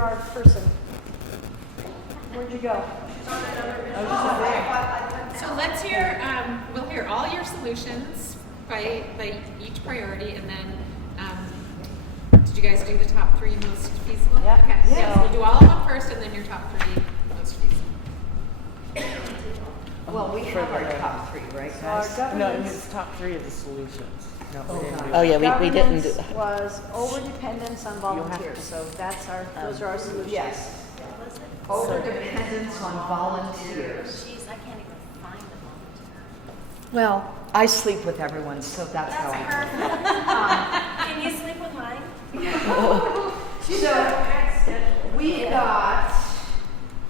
our person. Where'd you go? So let's hear, we'll hear all your solutions by each priority, and then, did you guys do the top 3 most feasible? Yeah. Okay, Yeah. yeah, so we'll do all of them first, and then your top 3 most feasible. Well, we have our top 3, right, So our guys? No, governance, it's top 3 of the solutions. No, we didn't do Oh, yeah, we didn't governance do. was overdependence on volunteers, so that's our, those are our solutions. Yes. Was it? Overdependence on volunteers. Jeez, I can't even find the volunteer. Well, I sleep with everyone, so that's how That's I. perfect. Can you sleep with mine? So we got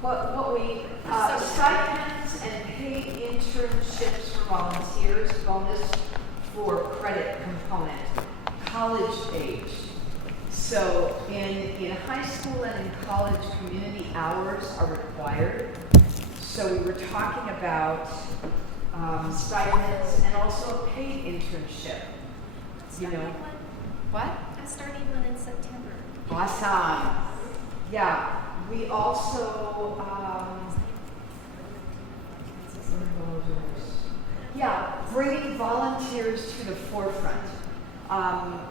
what we stipends and paid internships for volunteers, bonus for credit component, college age. So in high school and in college, community hours are required. So we were talking about stipends and also a paid internship. You know, what? I'm starting one in September. Awesome. Yeah, we also, bringing volunteers to the forefront.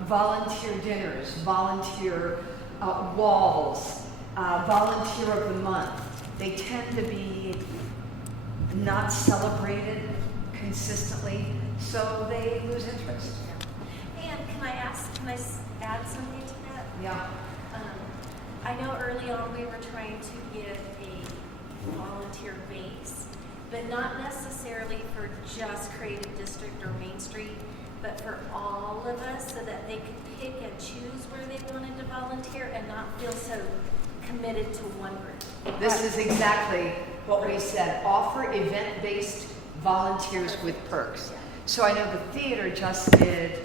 Volunteer dinners, volunteer walls, volunteer of the month. They tend to be not celebrated consistently, so they lose interest. And can I add something to that? Yeah. I know early on we were trying to get a volunteer base, but not necessarily for just Creative District or Main Street, but for all of us so that they could pick and choose where they wanted to volunteer and not feel so committed to one group. This is exactly what we said. Offer event-based volunteers with perks. So I know the theater just did,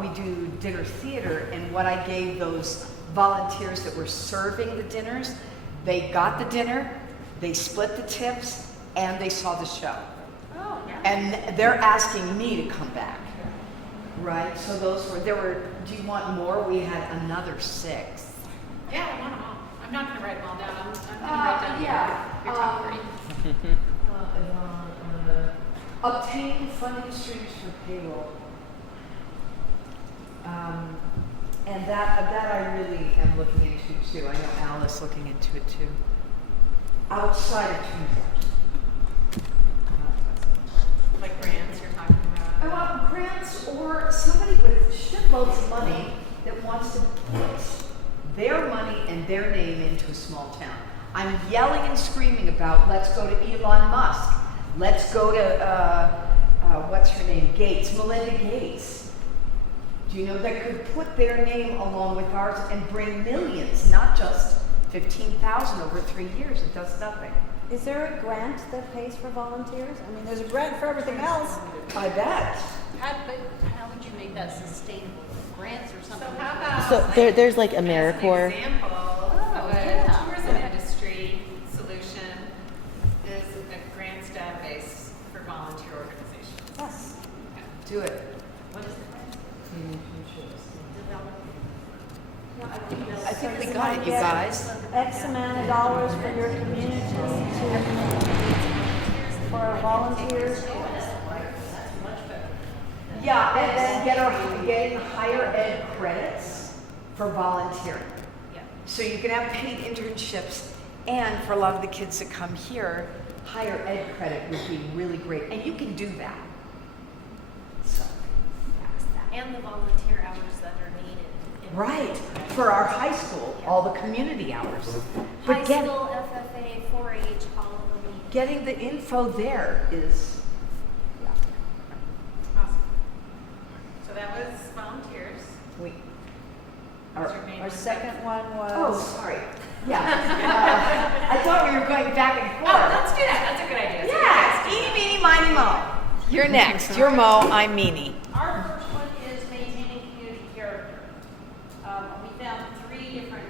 we do dinner theater, and what I gave those volunteers that were serving the dinners, they got the dinner, they split the tips, and they saw the show. Oh, yeah. And they're asking me to come back. Right? So do you want more? We had another 6. Yeah, I want them all. I'm not gonna write them all down, I'm gonna write down your top 3. Obtain funding streams for payroll. And that I really am looking into too. I know Al is looking into it too. Outside of Tuesdays. Like grants you're talking I about. want grants or somebody with shitloads of money that wants to put their money and their name into a small town. I'm yelling and screaming about let's go to Elon Musk. Let's go to, what's her name, Gates, Melinda Gates. Do you know, that could put their name along with ours and bring millions, not just 15,000 over 3 years. It does nothing. Is there a grant that pays for volunteers? I mean, there's a grant for everything else. I bet. How would you make that sustainable? Grants or something? So how about, So there's like AmeriCorps. as an example of a yeah. tourism industry solution is a grants database for volunteer organizations. Yes. Do it. What is it? I think we got it, you guys. X amount of dollars for your community for our volunteers. Yeah, and then getting higher ed credits for volunteering. Yeah. So you can have paid internships, and for a lot of the kids that come here, higher ed credit would be really great, and you can do that. So, that's that. And the volunteer hours that are needed. in Right, for our high school, all the community hours. High But school, FFA, 4-H, all of them need. getting the info there is, yeah, Awesome. So that was volunteers. we, What's your main Our one? second one oh, was, sorry. Yeah. I thought we were going back and Oh, forth. let's do that. That's a good idea. So Yeah, eeny, meeny, miny, mo. You're next. You're Mo, I'm Meanie. Our first one is maintaining community character. We found 3 different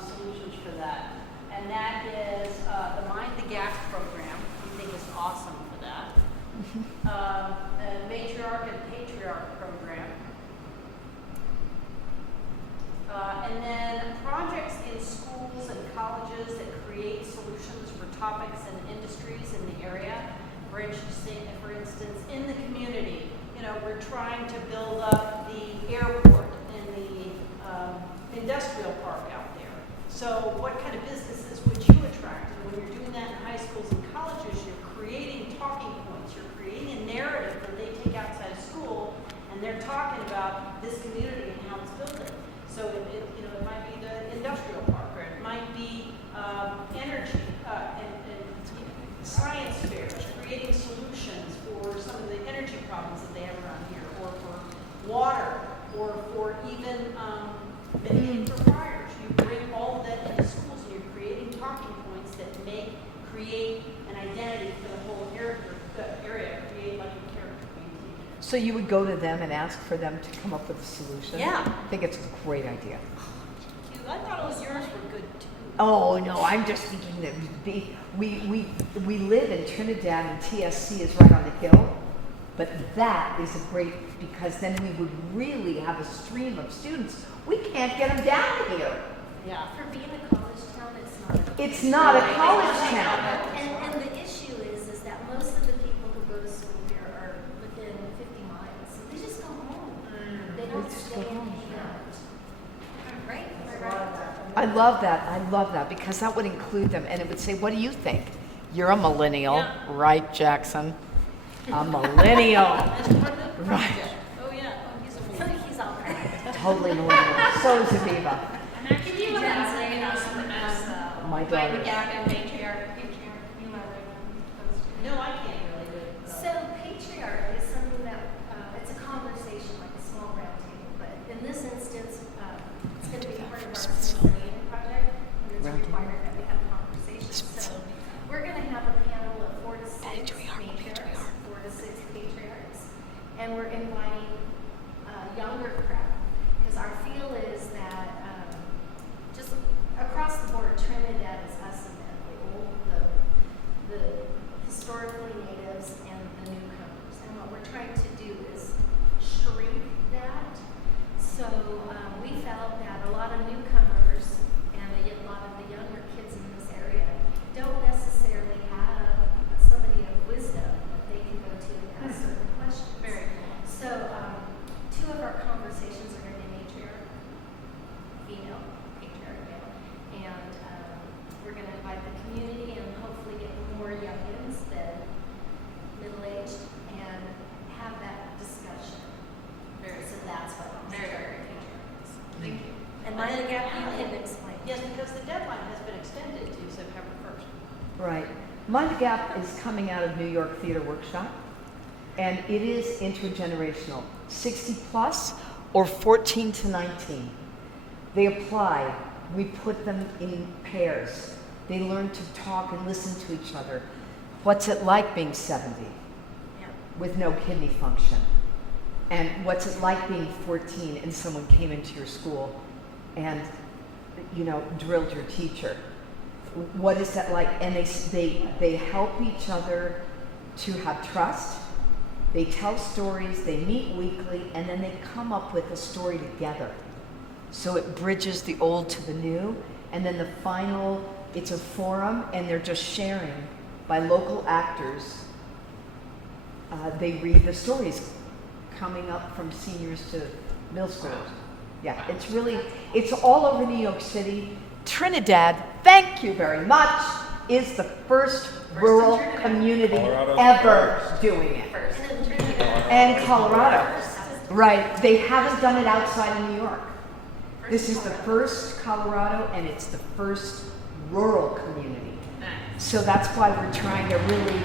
solutions for that. And that is the Mind the Gap program. We think is awesome for that. The Matriarch and Patriarch program. And then projects in schools and topics and industries in the area. For instance, in the community, you know, we're trying to build up the airport and the industrial park out there. So what kind of businesses would you attract? And when you're doing that in high schools and colleges, you're creating talking points. You're creating a narrative that they take outside of school, and they're talking about this community and how it's building. So it might be the industrial park, or it might be energy and science fairs, creating solutions for some of the energy problems that they have around here, or for water, or for even mitigating for fires. You bring all of that into schools, and you're creating talking points that create an identity for the whole area, create like a character maintainer. So you would go to them and ask for them to come up with a solution? Yeah. I think it's a great idea. I thought it was yours were good too. Oh, no, I'm just thinking that we live in Trinidad and TSC is right on the hill, but that is a great, because then we would really have a stream of students. We can't get them down here. Yeah. For being a college town, it's not. It's not a college town. And the issue is that most of the people who go to school here are within 50 miles. So they just go home. They don't just stay go and home. hang out. Right? Am I right? I love that, because that would include them, and it would say, what do you think? You're a millennial, Yeah. right, Jackson? A millennial. Right. Oh, yeah. Oh, he's a He's all right. Totally millennial. So is Aviva. I'm actually Gen Z dabbling My Mind daughter. the Gap and patriarch. You might those two. No, I can't really do it. So patriarch is something that, it's a conversation, like a small round table, but in this instance, it's going to be part of our Smithsonian project, and it's required that we have conversations. So we're going to have a panel of 4 to 6 matriarchs, 4 to 6 patriarchs, and we're inviting younger crowd, because our feel is that just across the board, Trinidad is us and them, the historically natives and the newcomers. And what we're trying to do is shrink that. So we felt that a lot of newcomers and a lot of the younger kids in this area don't necessarily have somebody of wisdom that they can go to and ask certain questions. Very cool. So 2 of our conversations are going to be matriarch, female, patriarch, male, and we're going to invite the community and hopefully get more youngins than middle-aged and have that discussion. So that's what I'm Very, very patriarchs. Thank you. And Mind the Gap, you can explain. Yes, because the deadline has been extended to September 1st. Right. Mind the Gap is coming out of New York Theater Workshop, and it is intergenerational, 60 plus or 14 to 19. They apply. We put them in pairs. They learn to talk and listen to each other. What's it like being 70 with no kidney function? And what's it like being 14 and someone came into your school and, drilled your teacher? What is that like? And they help each other to have trust. They tell stories, they meet weekly, and then they come up with a story together. So it bridges the old to the new, and then the final, it's a forum, and they're just sharing by local actors. They read the stories coming up from seniors to middle schoolers. Yeah, it's all over New York City. Trinidad, thank you very much, is the first rural community Colorado's ever first. doing it. And then Trinidad. And Colorado. Right, they haven't done it outside of New York. This is the first Colorado, and it's the first rural community. Nice. So that's why we're trying to really,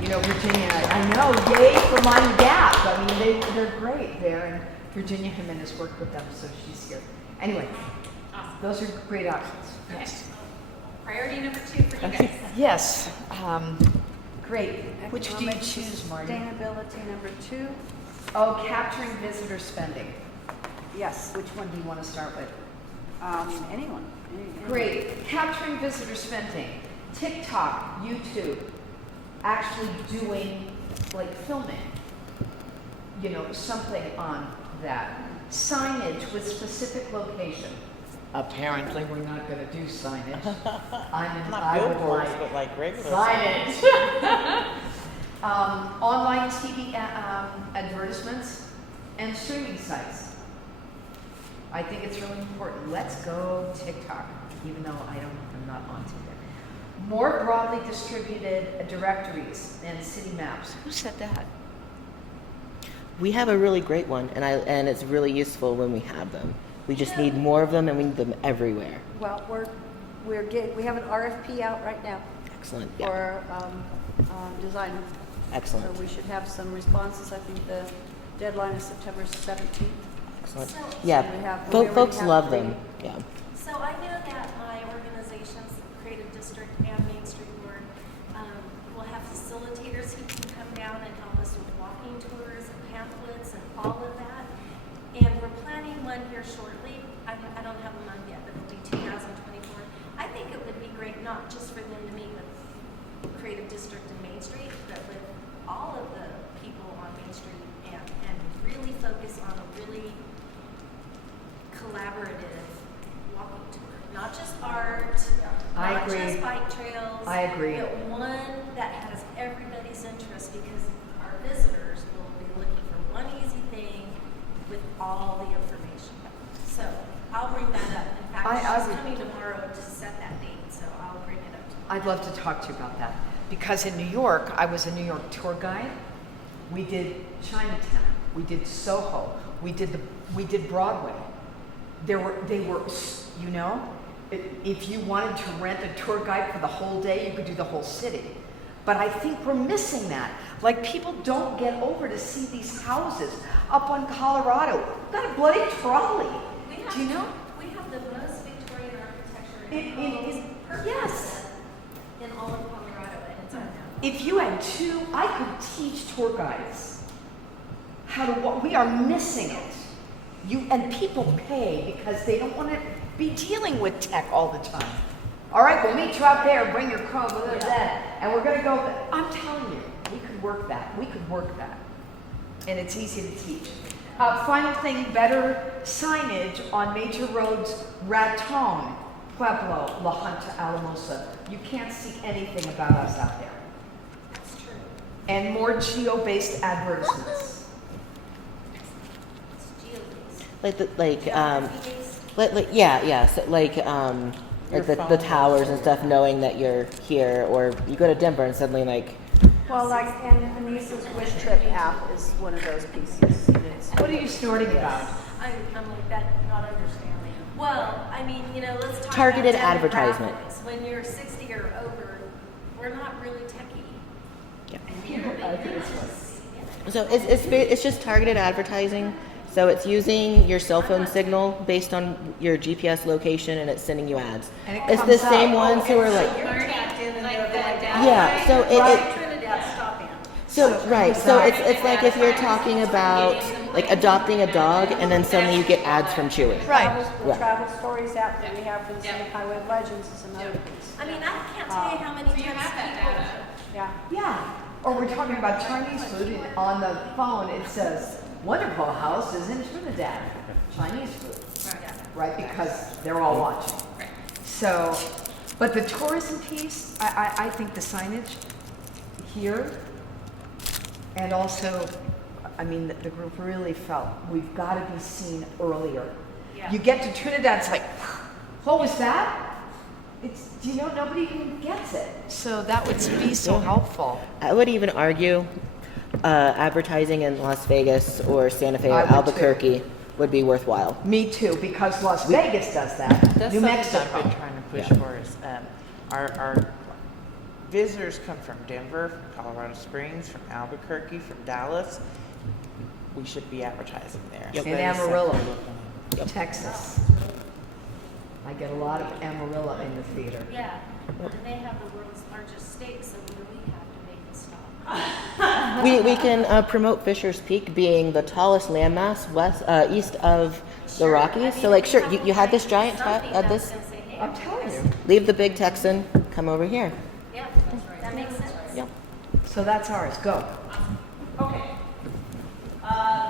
Virginia, I know, yay for Mind the Gap. I mean, they're great there, and Virginia Jimenez worked with them, so she's here. Anyway, Awesome. those are great options. Okay. Yes. Priority number 2 for you Okay. guys. Yes. Great. Which do you Economic choose, Marty? Sustainability number 2. Oh, capturing visitor spending. Yes. Which one do you want to start with? Anyone. Great. Capturing visitor spending. TikTok, YouTube, actually doing, like filming, something on that. Signage with specific location. Apparently, we're not gonna do signage. I Not would billboards, like but like regular signage. Online TV advertisements and streaming sites. I think it's really important. Let's go TikTok, even though I'm not on TikTok. More broadly distributed directories and city maps. Who said that? We have a really great one, and it's really useful when we have them. We just need more of them, and we need them everywhere. Well, we have an RFP out right now Excellent. Yeah. for design. Excellent. So we should have some responses. I think the deadline is September 17th. Excellent. So- Yeah. So we have- we already Folks have love three. them. Yeah. So I know that my organizations, Creative District and Main Street Board, will have facilitators who can come down and help us with walking tours and pamphlets and all of that. And we're planning one here shortly. I don't have a month yet, but it'll be 2024. I think it would be great, not just for them to meet with Creative District and Main Street, but with all of the people on Main Street and really focus on a really collaborative walking tour. Not just art, I not agree. just bike trails. I agree. But one that has everybody's interest, because our visitors will be looking for one easy thing with all the information. So I'll bring that up. In fact, I she's would- coming tomorrow to set that date, so I'll bring it up to I'd love to talk to you about that. Because in New York, I was a New York tour guide. We did Chinatown, we did Soho, we did Broadway. They were, you know, if you wanted to rent a tour guide for the whole day, you could do the whole city. But I think we're missing that. Like, people don't get over to see these houses up on Colorado. We've got a bloody trolley. We have, Do you know? We have the most Victorian architecture In- per yes. capita in all of Colorado, and it's unknown. If you had two, I could teach tour guides how to walk. We are missing it. And people pay because they don't want to be dealing with tech all the time. All right, we'll meet you out there. Bring your Chrome, blah, blah, blah, and we're gonna go. I'm telling you, we could work that. We could work that, and it's easy to teach. Final thing: better signage on major roads. Raton, Pueblo, La Junta, Alamosa. You can't see anything about us out there. That's true. And more geo-based advertisements. It's geobased. Like Geography-based. yeah. So like the phone towers and stuff, knowing that you're here, or you go to Denver and suddenly like, Well, like, and Anissa's Wish Trip app is one of those pieces. What are you snorting about? I'm like that, not understanding. Well, I mean, you know, let's talk Targeted about advertisement. demographics. When you're 60 or over, we're not really techie. Yeah. And you're making us, So it's just targeted advertising. So it's using your cell phone signal based on your GPS location, and it's sending you ads. And it It's comes the same up. ones who are like, You're tapped in and Like they're that like, yeah. So right, Trinidad, stop in. So right, so it's like if you're talking about like adopting a dog, and then suddenly you get ads from Chewy. Right. The Right. Travel Stories app that we have for the Yeah. Scenic Highway of Legends is another piece. I mean, I can't tell you how many So you times have that people. data. Yeah. Yeah. Or we're talking about Chinese food, and on the phone it says, "Wonderful house is in Trinidad." Chinese food, right? Because they're all watching. Right. So, but the tourism piece, I think the signage here, and also, I mean, the group really felt we've got to be seen earlier. Yeah. You get to Trinidad, it's like, what was that? It's, you know, nobody even gets it. So that would be so helpful. I would even argue advertising in Las Vegas or Santa Fe or I would too. Albuquerque would be worthwhile. Me too, because Las Vegas does that. That's New something Mexico. I've been trying to push Yeah. for is our visitors come from Denver, from Colorado Springs, from Albuquerque, from Dallas. We should be advertising there. Yep. In That is something Amarillo. we're looking at. Texas. I get a lot of Amarillo in the theater. Yeah, and they have the world's largest steak, so we have to make it stop. We can promote Fisher's Peak being the tallest landmass east of the Rockies. So like, sure, you had this giant this. I'm telling you. Leave the big Texan, come over here. Yeah, that makes sense. Yep. So that's ours. Go. Okay.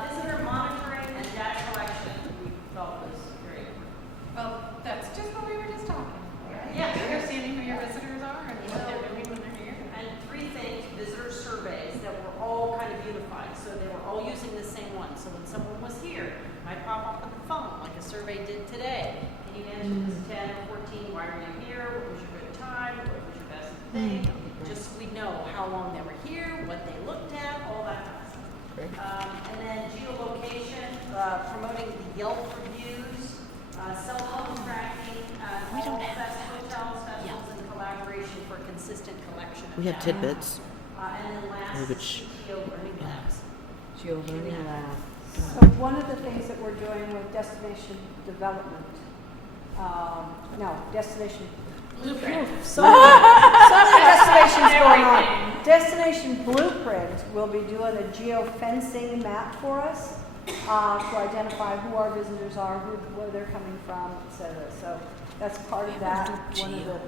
Visitor monitoring and data collection, we felt was great. Well, the survey did today. Can you answer this 10 or 14? Why were you here? What was your good time? What was your best thing? Just so we know how long they were here, what they looked at, all that kind of stuff. And then geolocation, promoting the Yelp reviews, cell phone tracking, all hotels, festivals, and collaboration for consistent collection of We have data. tidbits. And then last, Which- geo learning labs. Geo Learning Lab. So one of the things that we're doing with destination development, destination. Blueprint. So many destinations going on. Destination Blueprint will be doing a geofencing map for us to identify who our visitors are, where they're coming from, etc. So that's part of that, one of the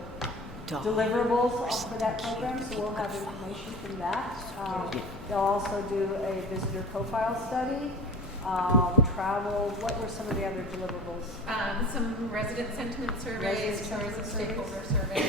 deliverables for that program, so we'll have information from that. They'll also do a visitor profile study, travel. What were some of the other deliverables? Some resident sentiment surveys, tourism stakeholder surveys.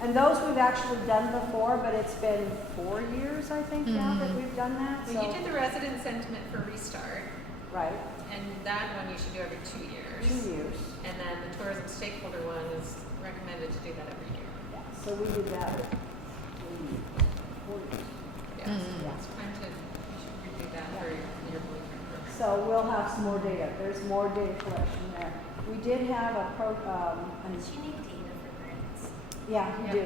And those we've actually done before, but it's been 4 years, I think, now that we've done that. Well, you did the resident sentiment for Restart, Right, and that one you should do every 2 years. 2 years. And then the tourism stakeholder one is recommended to do that every year. Yeah, so we did that 4 years. Yeah, so it's time to, you should redo that for your blueprint program. So we'll have some more data. There's more data collection there. We did have a But you need data for grants. yeah, we Yeah. do.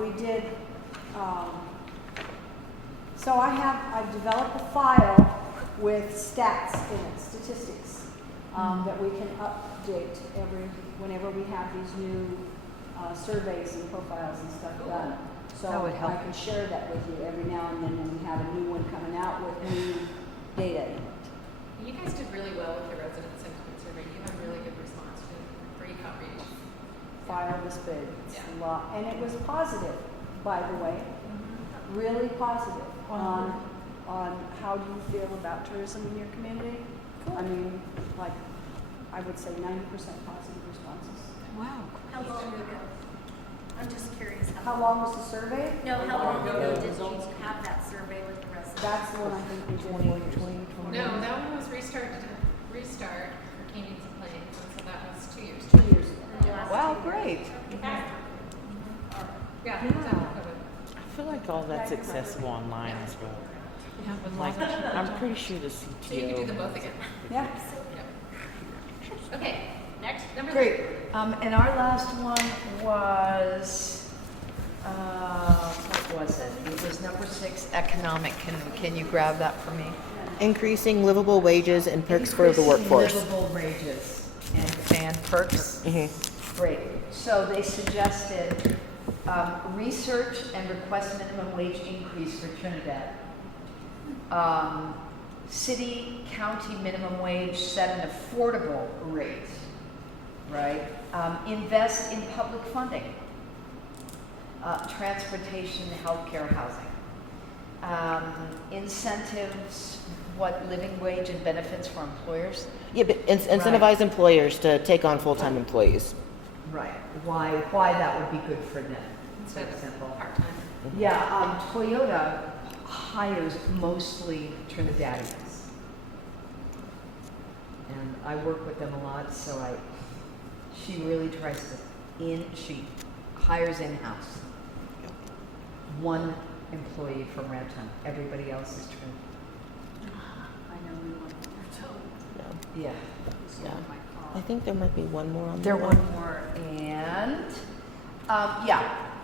We did, so I've developed a file with stats in it, statistics, that we can update whenever we have these new surveys and profiles and stuff done. So That would help. I can share that with you every now and then when we have a new one coming out with new data in it. You guys did really well with your resident sentiment survey. You had really good response to great outreach. File was big. It's Yeah. a lot, and it was positive, by the way, really positive on how do you feel about tourism in your community. I mean, like, I would say 90% positive responses. Wow. How long ago? I'm just curious. How long was the survey? No, how long ago did you have that survey with the residents? That's the one I think we did 4 years. No, that one was restart for Canyons and Plains, and so that was 2 years. 2 years ago. The last Wow, 2 years. great. Yeah, it's all covered. I feel like all that's accessible online as well. Like, I'm pretty sure the CTO. So you can do them both again. Yeah. Yep. Okay, next. Number Great. 3. And our last one was, what was it? It was number 6, economic. Can you grab that for me? Increasing livable wages and perks for the Increasing workforce. livable wages and perks. Great. So they suggested research and request minimum wage increase for Trinidad. City, county minimum wage set an affordable rate, right? Invest in public funding, transportation, healthcare, housing. Incentives, living wage and benefits for employers? Yeah, but incentivize employers to take on full-time employees. Right. Why that would be good for them, for Instead of example. part-time. Yeah, Toyota hires mostly Trinidadians. And I work with them a lot, so she really tries she hires in-house. One employee from Raton, everybody else is Trinidad. I know we want to. Yeah. Yeah. Yeah. I think there might be one more on There that one more, and,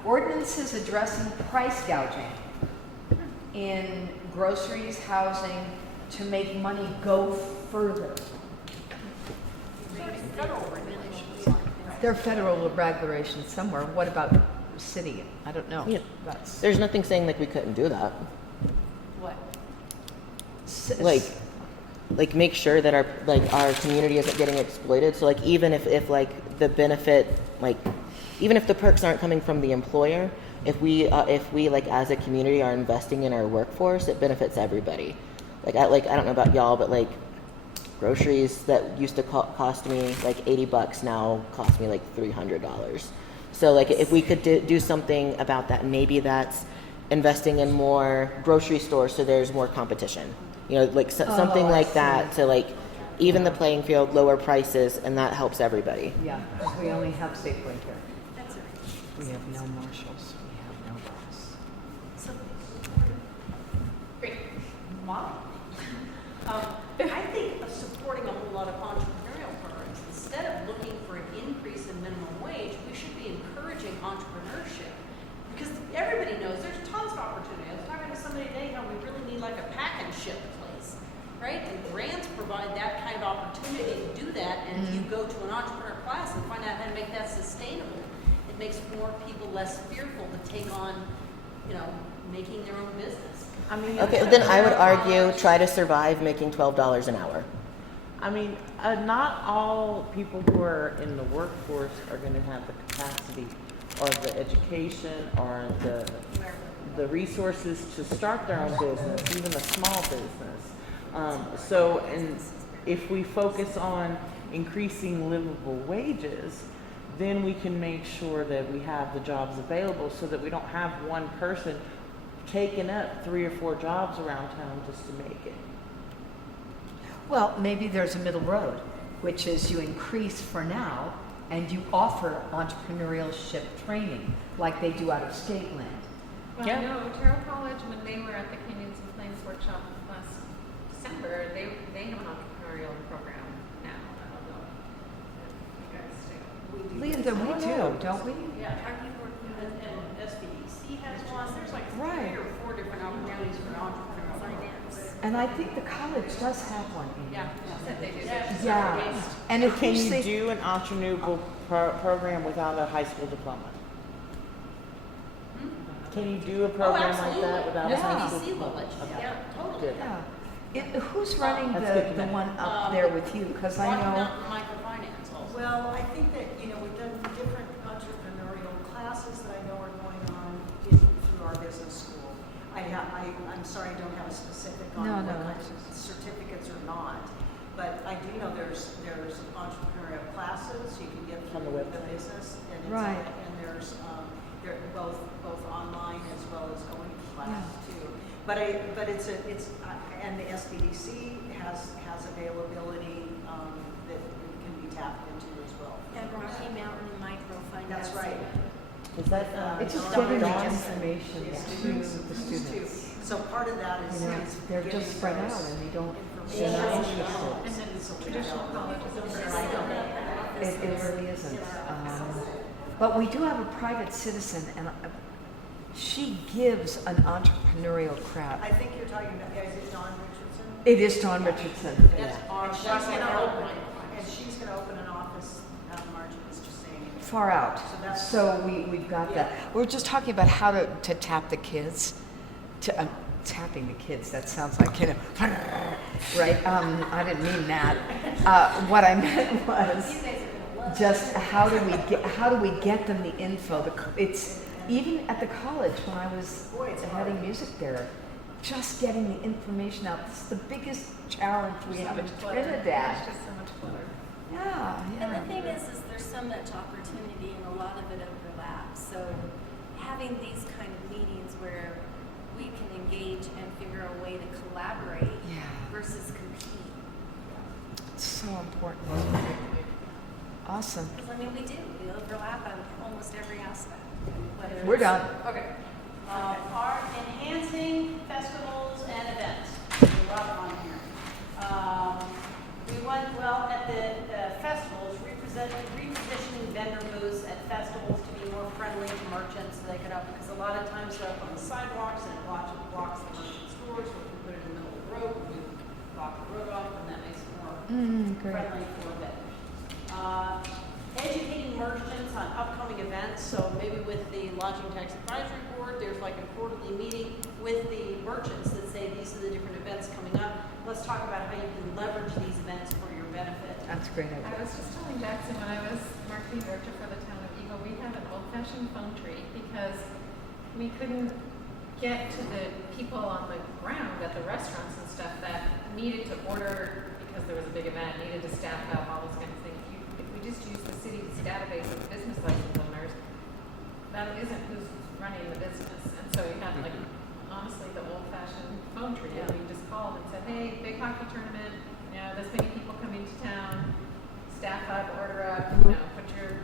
ordinances addressing price gouging in groceries, housing, to make money go further. There are federal regulations somewhere. What about city? I don't know. Yeah. That's There's nothing saying like we couldn't do that. what. Like make sure that our community isn't getting exploited. So like even if like the benefit, like even if the perks aren't coming from the employer, if we like as a community are investing in our workforce, it benefits everybody. I don't know about y'all, but like groceries that used to cost me like $80 now cost me like $300. So like if we could do something about that, maybe that's investing in more grocery stores so there's more competition. You know, like something like that to like even the playing field, lower prices, and that helps everybody. Yeah, because we only have Safeway here. That's it. We have no Marshalls, we have no Ross. So, Great. Mom? I think of supporting a whole lot of entrepreneurial programs. Instead of looking for an increase in minimum wage, we should be encouraging entrepreneurship. Because everybody knows there's tons of opportunity. I was talking to somebody today how we really need like a pack and ship place, right? And grants provide that kind of opportunity to do that. And if you go to an entrepreneur class and find out how to make that sustainable, it makes more people less fearful to take on, making their own business. I mean, Okay, then I would argue try to survive making $12 an hour. I mean, not all people who are in the workforce are going to have the capacity or the education or the resources to start their own business, even a small business. And if we focus on increasing livable wages, then we can make sure that we have the jobs available so that we don't have one person taking up 3 or 4 jobs around town just to make it. Well, maybe there's a middle road, which is you increase for now and you offer entrepreneurship training like they do out of state land. Well, Yeah. no, Terrell College, when they were at the Canyons and Plains workshop last December, they have an entrepreneurial program now. I don't know if you guys do. Linda, we do, don't we? Yeah, are you working with and SBDC has one. There's like Right. 3 or 4 different opportunities for entrepreneurial finance? And I think the college does have one. Amy. Yeah, she said they do. Yeah. And if Can you you say, do an entrepreneurial program without a high school diploma? Can you do a program like that without a high school SBDC will diploma? let you. Okay. Yeah, totally. Good. yeah. Who's running That's good to the know. one up there with you? Because I Rocky know, Mountain Microfinance also. Well, I think that, we've done different entrepreneurial classes that I know are going on through our business school. I'm sorry, I don't have a specific on No, what no, kinds it's of certificates or not. But I do know there's entrepreneurial classes you can get On the through the website. business. And Right. And there's, they're both online as well as going to class too. But and the SBDC has availability, that can be tapped into as well. And Rocky Mountain Microfinance. That's right. Is that, it's just Dawn getting the Johnson. information to the students. So part of that is. is They're giving just spread out those and they don't, information. they're not And interested. then traditional colleges are It really isn't. But we do have a private citizen and she gives an entrepreneurial crowd. I think you're talking about, is it Dawn Richardson? It is Dawn Richardson. That's And she's Rocky gonna Mountain open, Microfinance. and she's gonna open an office, Margie was just saying. Far out. So that's- So we've got that. We're just talking about how to tap the kids. Tapping the kids, that sounds like, right? I didn't mean that. What I meant was just how do we get them the info? It's even at the college when I was heading music there, just getting the information out. This is the biggest challenge we have in Trinidad. It's just so much clutter. Yeah, And the yeah. thing is there's so much opportunity and a lot of it overlaps. So having these kind of meetings where we can engage and figure out a way to collaborate Yeah. versus compete. It's so important. Awesome. Because we overlap on almost every aspect. whether We're it's- done. Okay. Are enhancing festivals and events. There's a lot on here. We want, at the festivals, repositioning vendor booths at festivals to be more friendly to merchants so they could up, because a lot of times they're up on the sidewalks and it blocks the merchant stores. So if we put it in the middle of the road, we block the road off, and that makes it more Great. friendly for vendors. Educating merchants on upcoming events, so maybe with the Lodging Tax Advisory Board, there's like a quarterly meeting with the merchants that say these are the different events coming up. Let's talk about how you can leverage these events for your benefit. That's a great I idea. was just telling Jackson when I was marketing director for the town of Eagle, we have an old-fashioned phone tree because we couldn't get to the people on the ground at the restaurants and stuff that needed to order because there was a big event, needed to staff up, all those kind of things. If we just use the city's database of business license owners, that isn't who's running the business. And so we had like, honestly, the old-fashioned phone tree. And we just called and said, hey, big hockey tournament, this many people come to town, staff up, order up, put your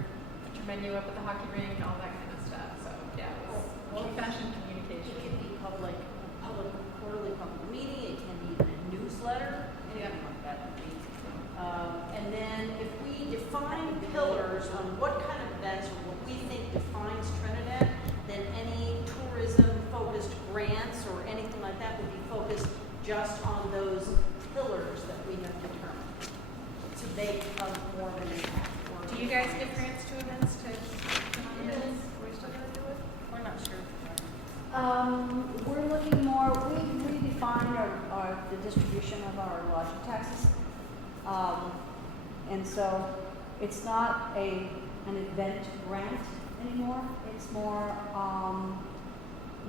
menu up at the hockey rink, all that kind of stuff. So yeah, it was old-fashioned It communication. can be quarterly public meeting, it can be even a newsletter, anything like that would be. And then if we define pillars on what kind of events or what we think defines Trinidad, then any tourism-focused grants or anything like that would be focused just on those pillars that we have determined to make more of an impact. Do you guys give grants to events to put on events? Are we still gonna do it? We're not sure. We're looking more, we define the distribution of our lodging taxes. And so it's not an event grant anymore. It's more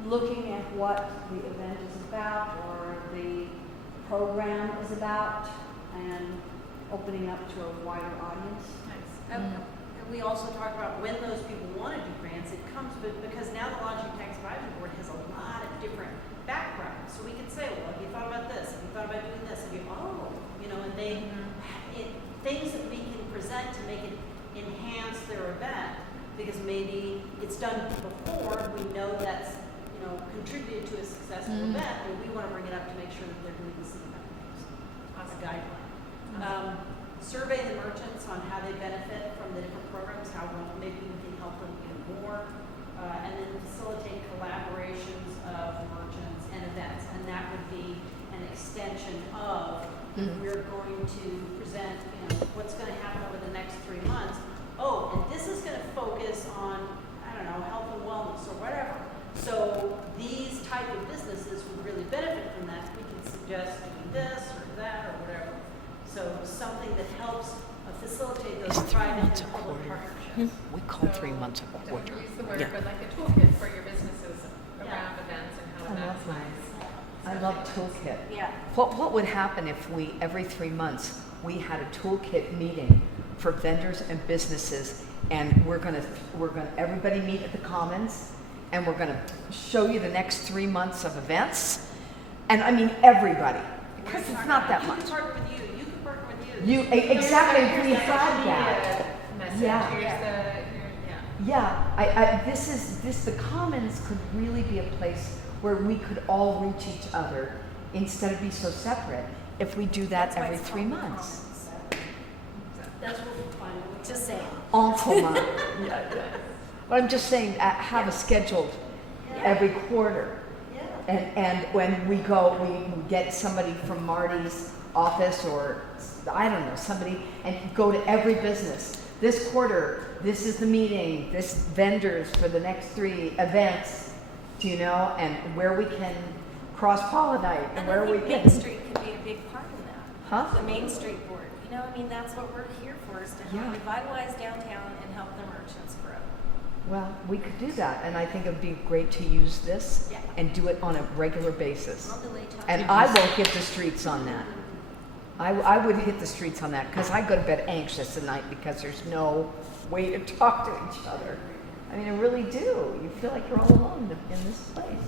looking at what the event is about or the program is about and opening up to a wider audience. Nice. And we also talk about when those people want to do grants, it comes, but because now the Lodging Tax Advisory Board has a lot of different backgrounds. So we can say, well, have you thought about this? Have you thought about doing this? And and they, things that we can present to make it enhance their event, because maybe it's done before, we know that's, contributed to a successful event, and we want to bring it up to make sure that they're doing the same kind of things. As a guideline. Survey the merchants on how they benefit from the different programs, how maybe we can help them even more, and then facilitate collaborations of merchants and events, and that would be an extension of we're going to present, what's going to happen over the next 3 months. Oh, and this is going to focus on, health and wellness or whatever. So these type of businesses would really benefit from that. We can suggest doing this or that or whatever. So something that helps facilitate those private and public partnerships. We call 3 months a Don't quarter. use the word, Yeah. but like a toolkit for your businesses around events and how to I love maximize. I love toolkit. Yeah. What would happen if we, every 3 months, we had a toolkit meeting for vendors and businesses, and we're gonna everybody meet at the Commons, and we're gonna show you the next 3 months of events, and I mean everybody, because it's not that much. You can partner with you. You can partner with you. Exactly, if we Here's the had social that. media message. Yeah. Here's Yeah, the Commons could really be a place where we could all reach each other instead of be so separate if we do that every 3 months. That's what we'll find. Just saying. En commun. But I'm just saying, have a scheduled every quarter. Yeah. And when we go, we get somebody from Marty's office or, I don't know, somebody, and go to every business. This quarter, this is the meeting, this vendors for the next 3 events, and where we can cross-pollinate and where I we think can. Main Street could be a big part in that. Huh? The Main Street Board. That's what we're here for, is to help Yeah. revitalize downtown and help the merchants grow. Well, we could do that, and I think it would be great to use this Yeah. and do it on a regular basis. I'll delay till And I will hit the streets on that. I would hit the streets on that, because I go to bed anxious at night because there's no way to talk to each other. I mean, I really do. You feel like you're all alone in this place.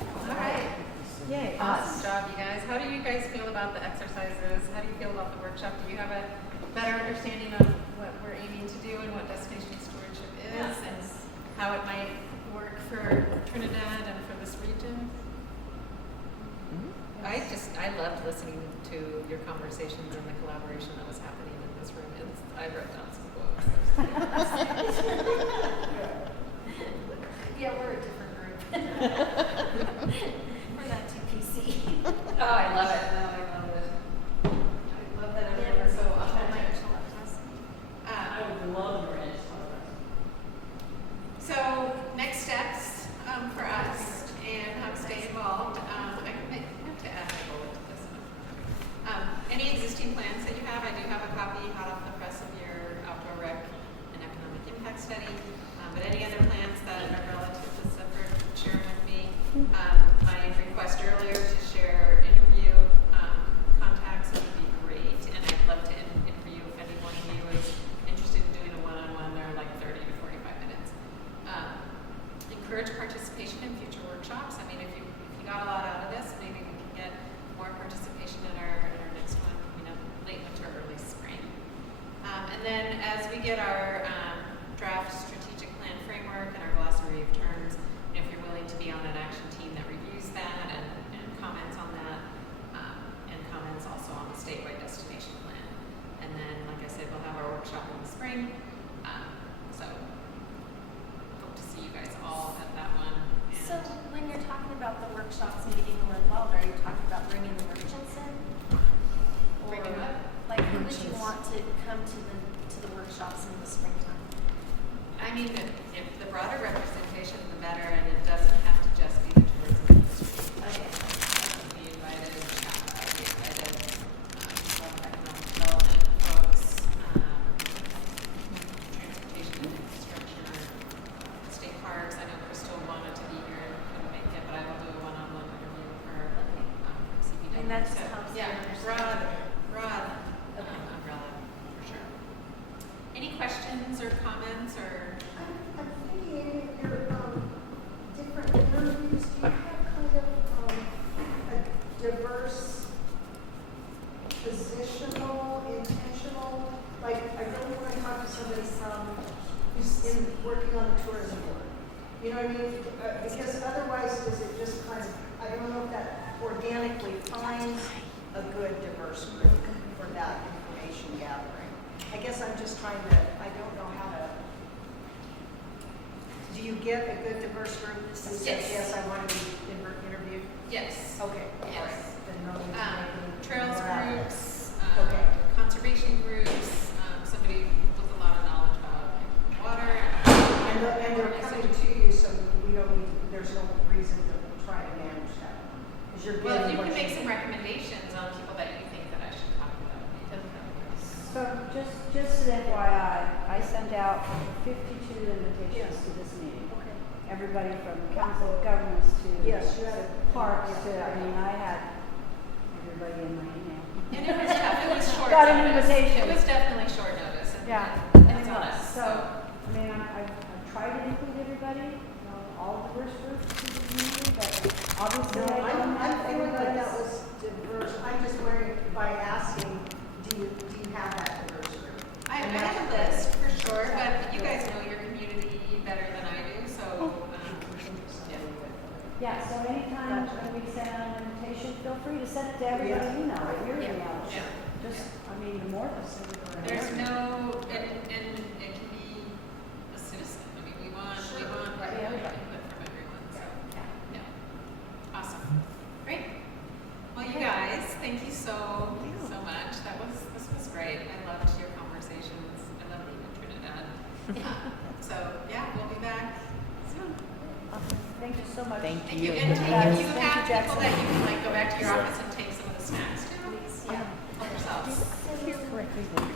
All right. Yay, Awesome us. job, you guys. How do you guys feel about the exercises? How do you feel about the workshop? Do you have a better understanding of what we're aiming to do and what destination stewardship is and how it might work for Trinidad and for this region? I loved listening to your conversations and the collaboration that was happening in this room. I wrote down some quotes. Yeah, we're a different group. We're not TPC. Oh, I love it. No, I love it. I love that everyone is so authentic. I would love your edge. So next steps for us and how to stay involved. I have to add my bullet to this one. Any existing plans that you have, I do have a copy hot off the press of your get our draft strategic plan framework and our glossary of terms. And if you're willing to be on that action team that reviews that and comments on that, and comments also on the statewide destination plan. And then, like I said, we'll have our workshop in the spring. So hope to see you guys all at that one. And So when you're talking about the workshops and getting them involved, are you talking about bringing the merchants in? Or Bringing what? like who would you want to come to the workshops in the springtime? I mean, if the broader representation, the better, and it doesn't have to just be the tourism industry. Okay. Be invited, be invited, economic development folks, transportation and infrastructure, state parks. I know Crystal wanted to be here and couldn't make it, but I will do a one-on-one interview with her from CPW. And that just So, helps yeah, them understand. broad umbrella for sure. Any questions or comments or? I'm thinking in your different interviews, do you have kind of a diverse, positional, intentional? Like, I really want to talk to somebody who's working on the tourism board. You know what I mean? Because otherwise, is it just kind of, I don't know if that organically finds a good diverse group for that information gathering. I guess I'm just trying to, I don't know how to. Do you get a good diverse group who says, Yes. yes, I want to be interviewed? Yes. Okay, all right. Yes. Then no need to make any Trails more effort. groups, Okay. conservation groups, somebody with a lot of knowledge about like, water. And they're coming to you, so we don't need, there's no reason to try to manage that. Because you're Well, getting you what can make you some recommendations on people that you think that I should talk about. It doesn't have to be- So just an FYI, I sent out 52 invitations Yes. to this meeting. Okay. Everybody from Council of Governments to Yes, you had parks to, yeah. I mean, I had everybody in my email. And it was tough. It was short Got an notice. invitation. It was definitely short notice. And, Yeah, and and that's it on was. us. So, I mean, I've tried to include everybody, all diverse groups in the community, but obviously No, I don't I'm have feeling like that everybody's. was diverse. I'm just wondering, by asking, do you have that diverse group? I And have a that's- list for sure, but you guys know your community better than I do, so yeah. Yeah, so anytime when we send out an invitation, feel free to send it to everybody you know, at your Yeah. email. Yeah. Just, I mean, the more the merrier. There's no, and it can be a citizen. I mean, we want Right. input from everyone. So yeah, awesome, great. Well, you guys, thank you so much. This was great. I loved your conversations. I love being in Trinidad. So yeah, we'll be back soon. Awesome. Thank you so much. Thank Thank you. you. And Thank if you you, have people Jackson. that you can like go back to your office and take some of the snacks to, Yeah. help yourselves. So-